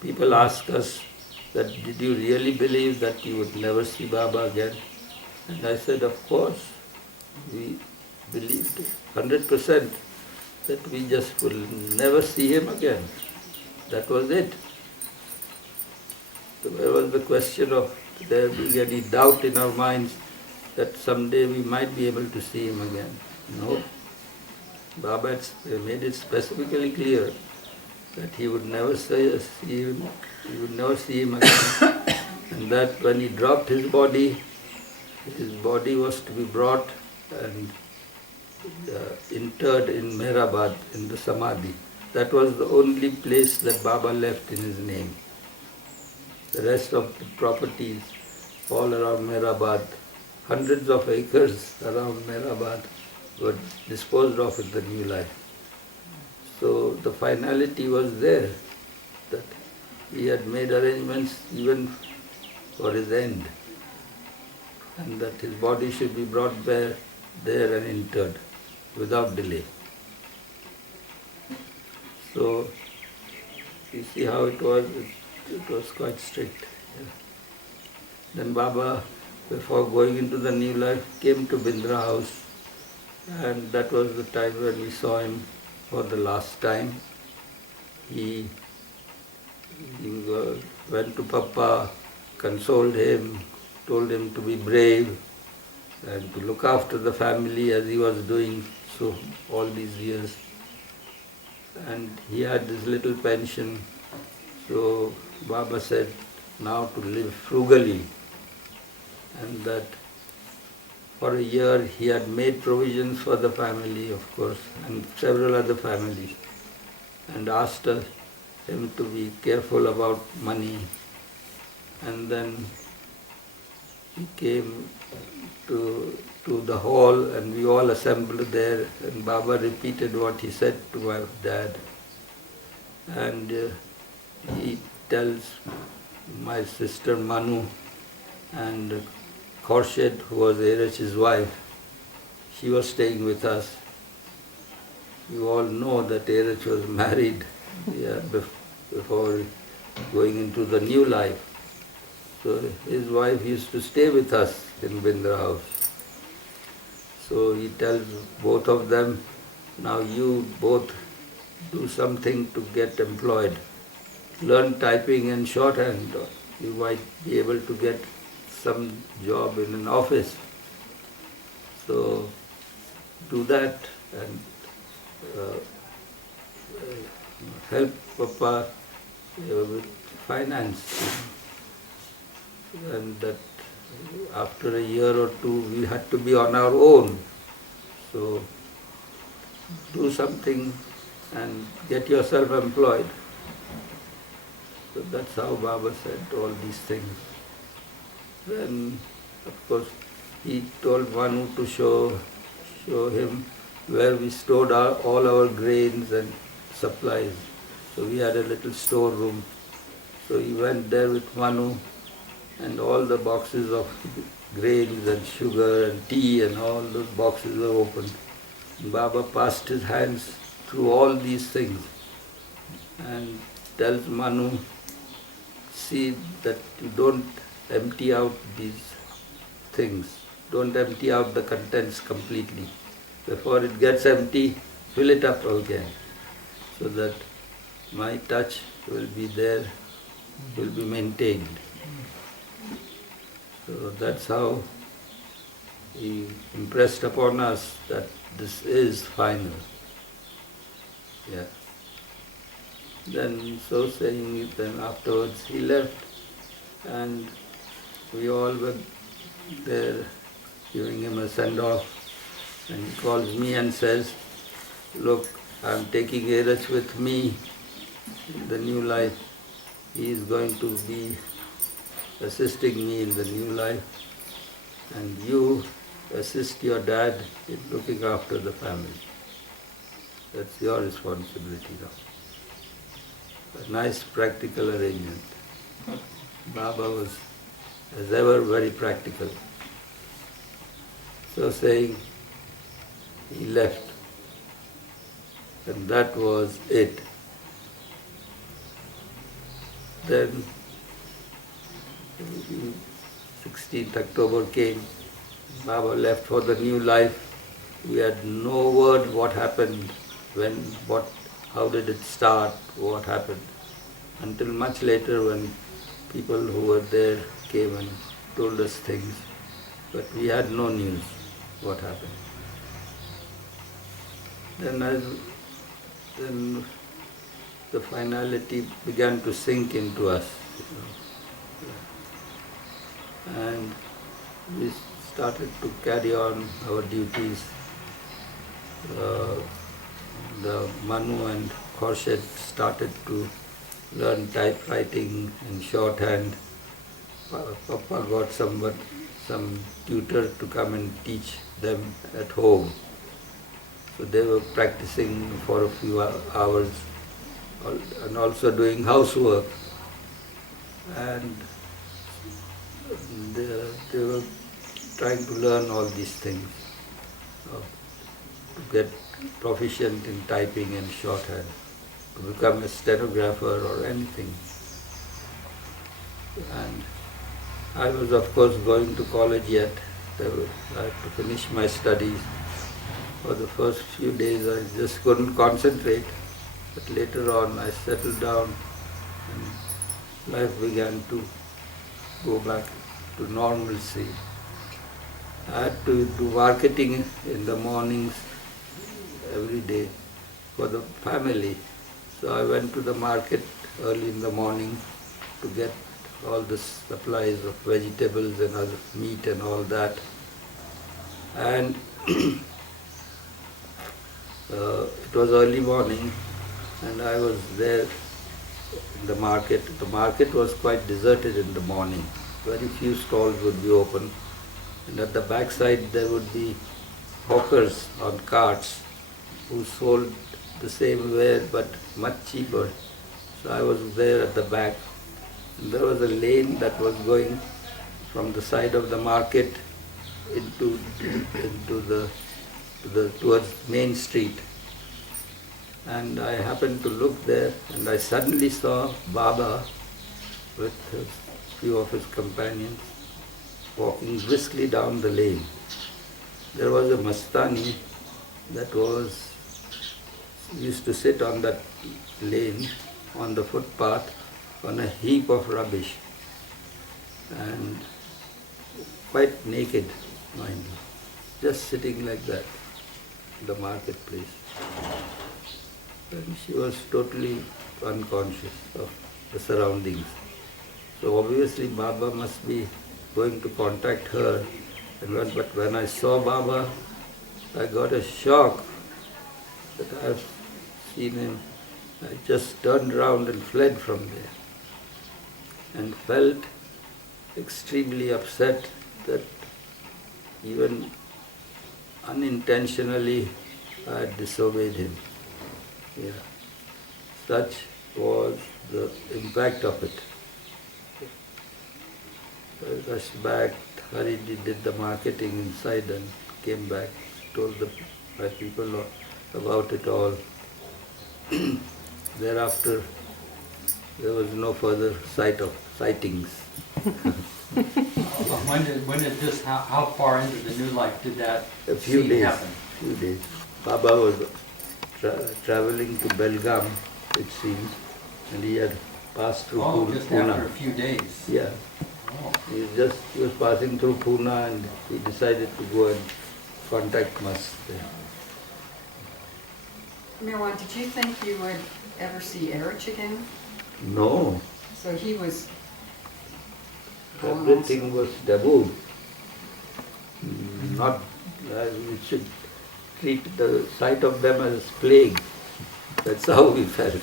people ask us that, did you really believe that you would never see Baba again? And I said, of course, we believed 100% that we just will never see him again. That was it. So there was the question of there being any doubt in our minds that someday we might be able to see him again. No. Baba had made it specifically clear that he would never see him, he would never see him again. And that when he dropped his body was to be brought and interred in Meherwan, in the Samadhi. That was the only place that Baba left in his name. The rest of the properties all around Meherwan, hundreds of acres around Meherwan, were disposed of in the new life. So the finality was there, that he had made arrangements even for his end, and that his body should be brought there and interred without delay. So you see how it was quite strict. Yeah. Then Baba, before going into the new life, came to Bindra house, and that was the time when we saw him for the last time. He went to Papa, consoled him, told him to be brave and to look after the family as he was doing so all these years. And he had this little pension, so Baba said now to live frugally, and that for a year he had made provisions for the family, of course, and several other families, and asked him to be careful about money. And then he came to the hall and we all assembled there, and Baba repeated what he said to my dad. And he tells my sister Manu and Khorshid, who was Erech's wife, she was staying with us. You all know that Erech was married before going into the new life. So his wife used to stay with us in Bindra house. So he tells both of them, now you both do something to get employed. Learn typing and shorthand. You might be able to get some job in an office. So do that and help Papa with finance. And that after a year or two we had to be on our own. So do something and get yourself employed. So that's how Baba said all these things. Then, of course, he told Manu to show him where we stored all our grains and supplies. So we had a little storeroom. So he went there with Manu, and all the boxes of grains and sugar and tea and all those boxes were opened. And Baba passed his hands through all these things and tells Manu, see that you don't empty out these things. Don't empty out the contents completely. Before it gets empty, fill it up again, so that my touch will be there, will be maintained. So that's how he impressed upon us that this is final. Yeah. Then, so saying, then afterwards he left, and we all were there giving him a send-off. And he calls me and says, look, I'm taking Erech with me in the new life. He is going to be assisting me in the new life, and you assist your dad in looking after the family. That's your responsibility now. A nice practical arrangement. Baba was, as ever, very practical. So saying, he left. And that was it. then 16th October came, Baba left for the new life. We had no word what happened, when, what, how did it start, what happened. Until much later when people who were there came and told us things, but we had no news what happened. Then the finality began to sink into us, and we started to carry on our duties. The Manu and Khorshid started to learn typewriting and shorthand. Papa got some tutor to come and teach them at home. So they were practicing for a few hours and also doing housework. And they were trying to learn all these things, to get proficient in typing and shorthand, to become a stenographer or anything. And I was of course going to college yet. I had to finish my studies. For the first few days I just couldn't concentrate, but later on I settled down and life began to go back to normalcy. I had to do marketing in the mornings every day for the family. So I went to the market early in the morning to get all the supplies of vegetables and other meat and all that. And it was early morning and I was there in the market. The market was quite deserted in the morning. Very few stalls would be open. And at the back side there would be hawkers on carts who sold the same ware but much cheaper. So I was there at the back. And there was a lane that was going from the side of the market towards Main Street. And I happened to look there and I suddenly saw Baba with a few of his companions walking briskly down the lane. There was a Mastani that used to sit on that lane, on the footpath, on a heap of rubbish, and quite naked, mind you, just sitting like that in the marketplace. And she was totally unconscious of the surroundings. So obviously Baba must be going to contact her. But when I saw Baba, I got a shock that I've seen him. I just turned around and fled from there and felt extremely upset that even unintentionally I had disobeyed him. Yeah. Such was the impact of it. I rushed back, hurriedly did the marketing inside and came back, told my people about it all. Thereafter, there was no further sightings. When did this, how far into the new life did that A few scene days. happen? Few days. Baba was traveling to Belgaum, it seems, and he had passed through Pune. Just after a few days. Yeah. Oh. He was passing through Pune and he decided to go and contact us there. Meherwan, did you think you would ever see Erich again? No. So he was... Everything was taboo. Not, we should treat the sight of them as plague. That's how we felt.